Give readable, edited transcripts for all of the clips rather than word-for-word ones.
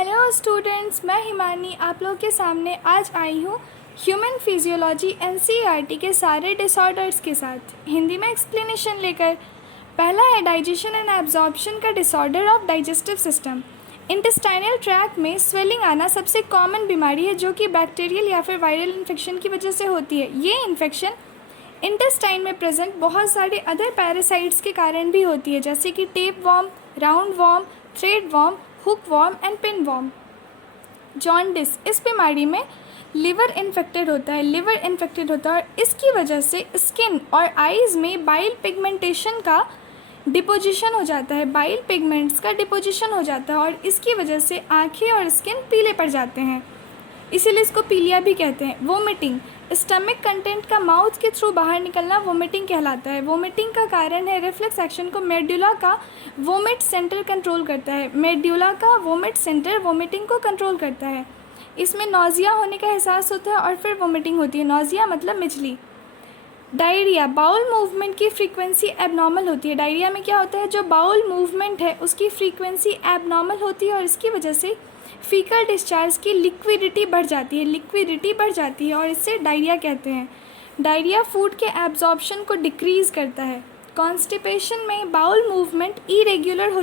Hello students, मैं हिमानी आप लोग के सामने आज आई हूँ ह्यूमन फिजियोलॉजी एनसीईआरटी के सारे डिसऑर्डर्स के साथ हिंदी में एक्सप्लेनेशन लेकर। पहला है डाइजेशन एंड एब्जॉर्प्शन का disorder of digestive system. Intestinal tract में स्वेलिंग आना सबसे कॉमन बीमारी है जो कि बैक्टीरियल या फिर वायरल इन्फेक्शन की वजह से होती है। ये इन्फेक्शन इंटेस्टाइन में प्रेजेंट बहुत सारे अदर पैरासाइट्स के कारण भी होती है, जैसे कि tapeworm, roundworm, threadworm, hookworm and pinworm. Jaundice, इस बीमारी में लिवर इन्फेक्टेड होता है और इसकी वजह से स्किन और आईज में बाइल पिगमेंटेशन का डिपोजिशन हो जाता है, बाइल पिगमेंट्स का डिपोजिशन हो जाता है और इसकी वजह से आँखें और स्किन पीले पड़ जाते हैं, इसीलिए इसको पीलिया भी कहते हैं। वोमिटिंग, स्टमक कंटेंट का माउथ के थ्रू बाहर निकलना वोमिटिंग कहलाता है। वोमिटिंग का कारण है रिफ्लेक्स एक्शन को मेडुला का वोमिट सेंटर कंट्रोल करता है। मेडुला का वोमिट सेंटर वोमिटिंग को कंट्रोल करता है। इसमें नौजिया होने का एहसास होता है और फिर वोमिटिंग होती है। नौजिया मतलब मिचली। डायरिया, बाउल मूवमेंट की फ्रीक्वेंसी एबनॉर्मल होती है। डायरिया में क्या होता है, जो बाउल मूवमेंट है उसकी फ्रीक्वेंसी एबनॉर्मल होती है और इसकी वजह से फीकल डिस्चार्ज की लिक्विडिटी बढ़ जाती है और इससे डायरिया कहते हैं। डायरिया फूड के एब्जॉर्प्शन को डिक्रीज़ करता है। कॉन्स्टिपेशन में बाउल मूवमेंट इरेग्युलर हो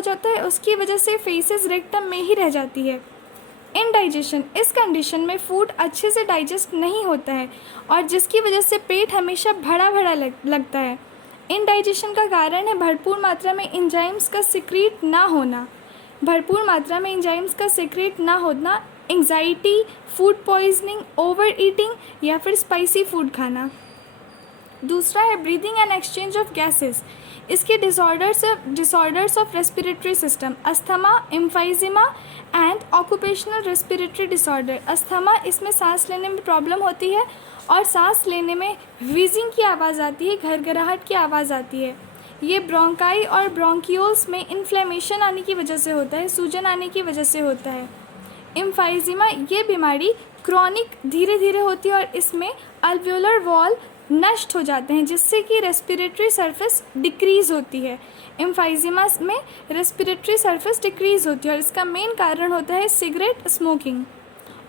जाता है, उसकी वजह से फेसेस रेक्टम में ही रह जाती है। इनडाइजेशन, इस कंडीशन में फूड अच्छे से डाइजेस्ट नहीं होता है और जिसकी वजह से पेट हमेशा भरा भरा लगता है। इनडाइजेशन का कारण है भरपूर मात्रा में एंजाइम्स का सिक्रीट ना होना, anxiety, food poisoning, over eating या फिर स्पाइसी फूड खाना। दूसरा है breathing and exchange of gases. इसके disorders of respiratory system, asthma, emphysema and occupational respiratory disorder. Asthma, इसमें सांस लेने में प्रॉब्लम होती है और सांस लेने में व्हीजिंग की आवाज़ आती है, घरघराहट की आवाज़ आती है। ये ब्रोंकाई और ब्रोंकियोल्स में इन्फ्लेमेशन आने की वजह से होता है, सूजन आने की वजह से होता है। एम्फाइजिमा, ये बीमारी क्रॉनिक धीरे धीरे होती है और इसमें अल्वियोलर वॉल नष्ट हो जाते हैं जिससे कि रेस्पिरेटरी सरफेस डिक्रीज़ होती है। एम्फाइजिमा में रेस्पिरेटरी सरफेस डिक्रीज़ होती है और इसका मेन कारण होता है cigarette smoking.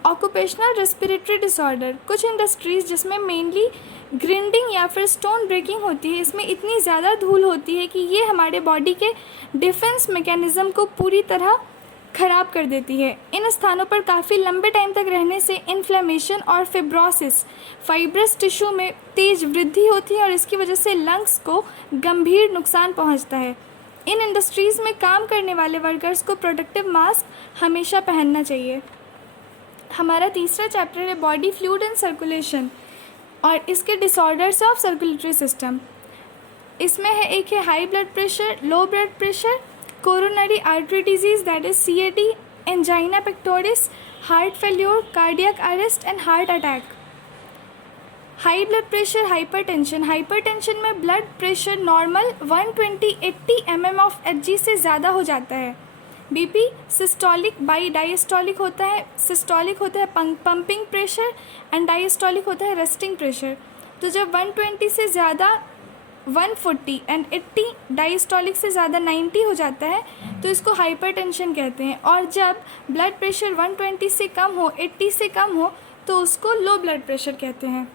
Occupational respiratory disorder, कुछ इंडस्ट्रीज़ जिसमें मेनली ग्रिंडिंग या फिर स्टोन ब्रेकिंग होती है, इसमें इतनी ज़्यादा धूल होती है कि ये हमारे बॉडी के डिफेंस मैकेनिज़्म को पूरी तरह ख़राब कर देती है। इन स्थानों पर काफ़ी लंबे टाइम तक रहने से इन्फ्लेमेशन और फिब्रोसिस, फाइब्रस टिश्यू में तेज़ वृद्धि होती है और इसकी वजह से लंग्स को गंभीर नुकसान पहुंचता है। इन इंडस्ट्रीज़ में काम करने वाले वर्कर्स को प्रोटेक्टिव मास्क हमेशा पहनना चाहिए। हमारा तीसरा चैप्टर है बॉडी फ्लूइड एंड सर्कुलेशन और इसके डिसऑर्डर्स ऑफ सर्कुलेटरी सिस्टम। इसमें है एक है high blood pressure, low blood pressure, coronary artery disease that is CAD, angina pectoris, heart failure, cardiac arrest and heart attack. High blood pressure, hypertension में blood pressure normal 120/80 mm/Hg से ज़्यादा हो जाता है। बीपी सिस्टोलिक बाई डायस्टोलिक होता है। Systolic होता है पंपिंग प्रेशर एंड डायस्टोलिक होता है रेस्टिंग प्रेशर। तो जब 120 से ज़्यादा 140 एंड 80, डायस्टोलिक से ज़्यादा 90 हो जाता है तो इसको हाइपरटेंशन कहते हैं और जब ब्लड प्रेशर 120 से कम हो, 80 से कम हो तो उसको लो ब्लड प्रेशर कहते हैं।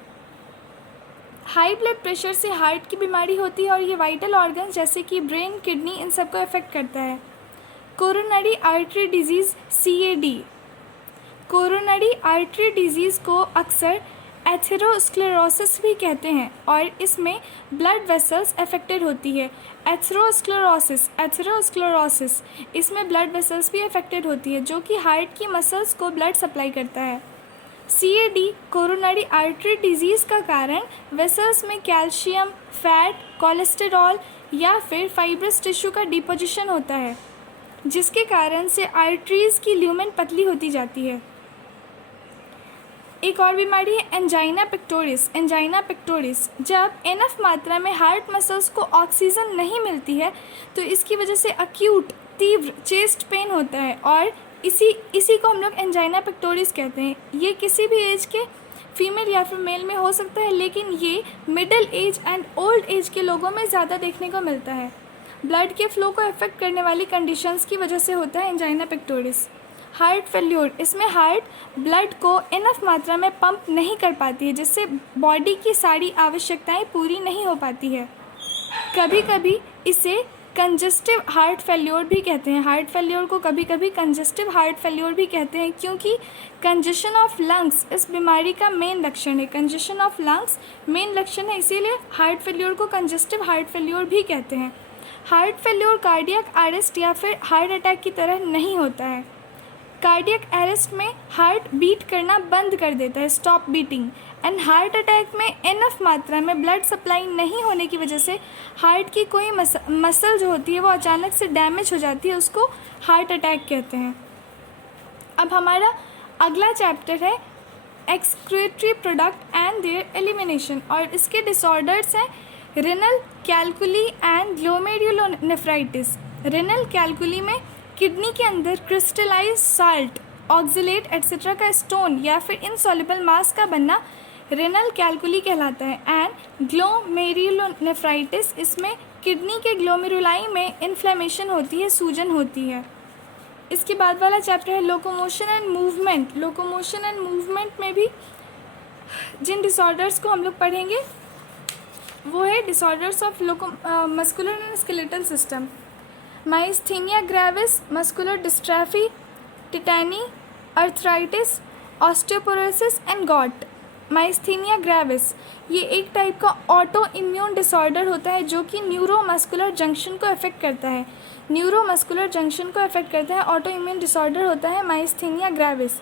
हाई ब्लड प्रेशर से हार्ट की बीमारी होती है और ये वाइटल ऑर्गन्स जैसे कि ब्रेन, किडनी, इन सबको अफेक्ट करता है। Coronary artery disease CAD, coronary artery disease को अक्सर एथेरोस्क्लेरोसिस भी कहते हैं और इसमें ब्लड वेसल्स अफेक्टेड होती है। एथेरोस्क्लेरोसिस, इसमें ब्लड वेसल्स भी अफेक्टेड होती है जो कि हार्ट की मसल्स को ब्लड सप्लाई करता है। CAD, कोरोनरी आर्टरी डिजीज़ का कारण वेसल्स में कैल्शियम, फैट, कोलेस्टेरॉल या फिर फाइब्रस टिश्यू का डिपोजिशन होता है जिसके कारण से आर्टरीज़ की ल्यूमेन पतली होती जाती है। एक और बीमारी है एंजाइना पेक्टोरिस, जब इनफ मात्रा में हार्ट मसल्स को ऑक्सीजन नहीं मिलती है तो इसकी वजह से अक्यूट तीव्र चेस्ट पेन होता है और इसी को हम लोग एंजाइना पेक्टोरिस कहते हैं। ये किसी भी एज के फीमेल या फिर मेल में हो सकता है लेकिन ये middle age and old age के लोगों में ज़्यादा देखने को मिलता है। ब्लड के फ्लो को इफेक्ट करने वाली कंडीशंस की वजह से होता है एंजाइना पेक्टोरिस। हार्ट फेल्योर, इसमें हार्ट ब्लड को इनफ मात्रा में पंप नहीं कर पाती है, जिससे बॉडी की सारी आवश्यकताएं पूरी नहीं हो पाती है। कभी कभी इसे कंजेस्टिव हार्ट फेल्योर भी कहते हैं। हार्ट फेल्योर को कभी कभी कंजेस्टिव हार्ट फेल्योर भी कहते हैं, क्योंकि कंजेशन ऑफ लंग्स इस बीमारी का मेन लक्षण है। कंजेशन ऑफ लंग्स मेन लक्षण है, इसीलिए हार्ट फेल्योर को कंजेस्टिव हार्ट फेल्योर भी कहते हैं। हार्ट फेल्योर कार्डियक अरेस्ट या फिर हार्ट अटैक की तरह नहीं होता है। कार्डियक अरेस्ट में हार्ट बीट करना बंद कर देता है, stop beating, and heart attack में इनफ मात्रा में ब्लड सप्लाई नहीं होने की वजह से हार्ट की कोई मसल जो होती है वो अचानक से डैमेज हो जाती है, उसको हार्ट अटैक कहते हैं। अब हमारा अगला चैप्टर है excretory product and there elimination, और इसके डिसऑर्डर्स हैं renal calculi and glomerulonephritis. Renal calculi में किडनी के अंदर क्रिस्टलाइज साल्ट, ऑक्सलेट एट्सेट्रा का स्टोन या फिर इनसॉल्युबल मास का बनना रेनल कैलकुली कहलाता है। एंड ग्लोमेरुलोनेफ्राइटिस, इसमें किडनी के ग्लोमेरुलाई में इन्फ्लेमेशन होती है, सूजन होती है। इसके बाद वाला चैप्टर है locomotion and movement. Locomotion and movement में भी जिन डिसऑर्डर्स को हम लोग पढ़ेंगे वो है disorders of muscular and skeletal system, myasthenia gravis, muscular dystrophy, tetany, arthritis, osteoporosis and gout. माइस्थीनिया ग्रेविस ये एक टाइप का ऑटो इम्यून डिसऑर्डर होता है जो कि न्यूरोमस्कुलर जंक्शन को अफेक्ट करता है। न्यूरोमस्कुलर जंक्शन को अफेक्ट करता है, ऑटो इम्यून डिसऑर्डर होता है माइस्थीनिया ग्रेविस।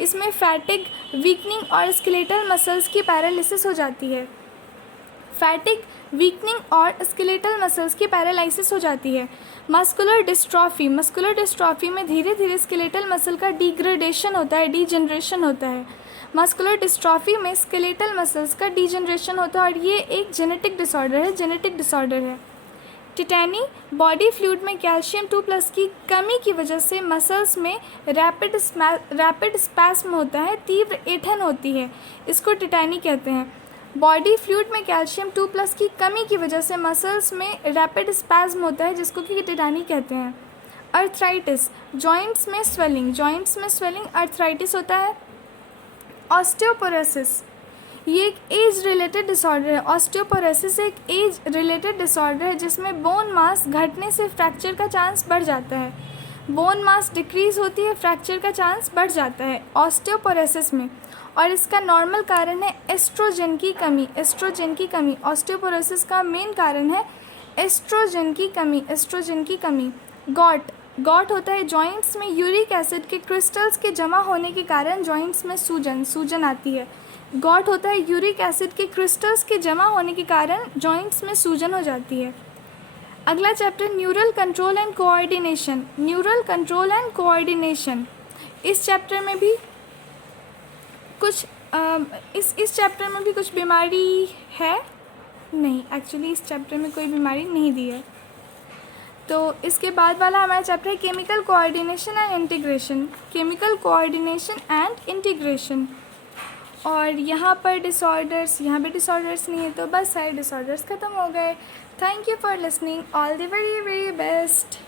इसमें फैटिग, वीकनिंग और स्केलेटल मसल्स की पैरालिसिस हो जाती है। फैटिग, वीकनिंग और स्केलेटल मसल्स की पैरालिसिस हो जाती है। मस्कुलर डिस्ट्रॉफी, मस्कुलर डिस्ट्रॉफी में धीरे धीरे स्केलेटल मसल का डिग्रेडेशन होता है, डीजनरेशन होता है। मस्कुलर डिस्ट्रॉफी में स्केलेटल मसल्स का डीजनरेशन होता है और ये एक जेनेटिक डिसऑर्डर है, जेनेटिक डिसऑर्डर है। टिटैनी, बॉडी फ्लूइड में कैल्शियम 2+ की कमी की वजह से मसल्स में रैपिड स्पैस्म होता है, तीव्र ऐंठन होती है, इसको टिटैनी कहते हैं। बॉडी फ्लूइड में कैल्शियम 2+ की कमी की वजह से मसल्स में रैपिड स्पैस्म होता है, जिसको कि टिटैनी कहते हैं। अर्थराइटिस, जॉइंट्स में स्वेलिंग, जॉइंट्स में स्वेलिंग अर्थराइटिस होता है। ऑस्टियोपोरोसिस, ये एक एज रिलेटेड डिसऑर्डर है। ऑस्टियोपोरोसिस एक एज रिलेटेड डिसऑर्डर है जिसमें बोन मास घटने से फ्रैक्चर का चांस बढ़ जाता है। बोन मास डिक्रीज होती है, फ्रैक्चर का चांस बढ़ जाता है ऑस्टियोपोरोसिस में, और इसका नॉर्मल कारण है एस्ट्रोजन की कमी। एस्ट्रोजन की कमी ऑस्टियोपोरोसिस का मेन कारण है, एस्ट्रोजन की कमी, एस्ट्रोजन की कमी। गॉट, गॉट होता है जॉइंट्स में यूरिक एसिड के क्रिस्टल्स के जमा होने के कारण जॉइंट्स में सूजन आती है। गॉट होता है यूरिक एसिड के क्रिस्टल्स के जमा होने के कारण जॉइंट्स में सूजन हो जाती है। अगला chapter neural control and coordination. Neural control and coordination, इस चैप्टर में भी कुछ इस चैप्टर में भी कुछ बीमारी है नहीं, एक्चुअली इस चैप्टर में कोई बीमारी नहीं दी है। तो इसके बाद वाला हमारा चैप्टर है chemical coordination and integration. Chemical coordination and integration, और यहाँ पर डिसऑर्डर्स, यहाँ पे डिसऑर्डर्स नहीं है, तो बस सारे डिसऑर्डर्स ख़त्म हो गए। Thank you for listening, all the very very best.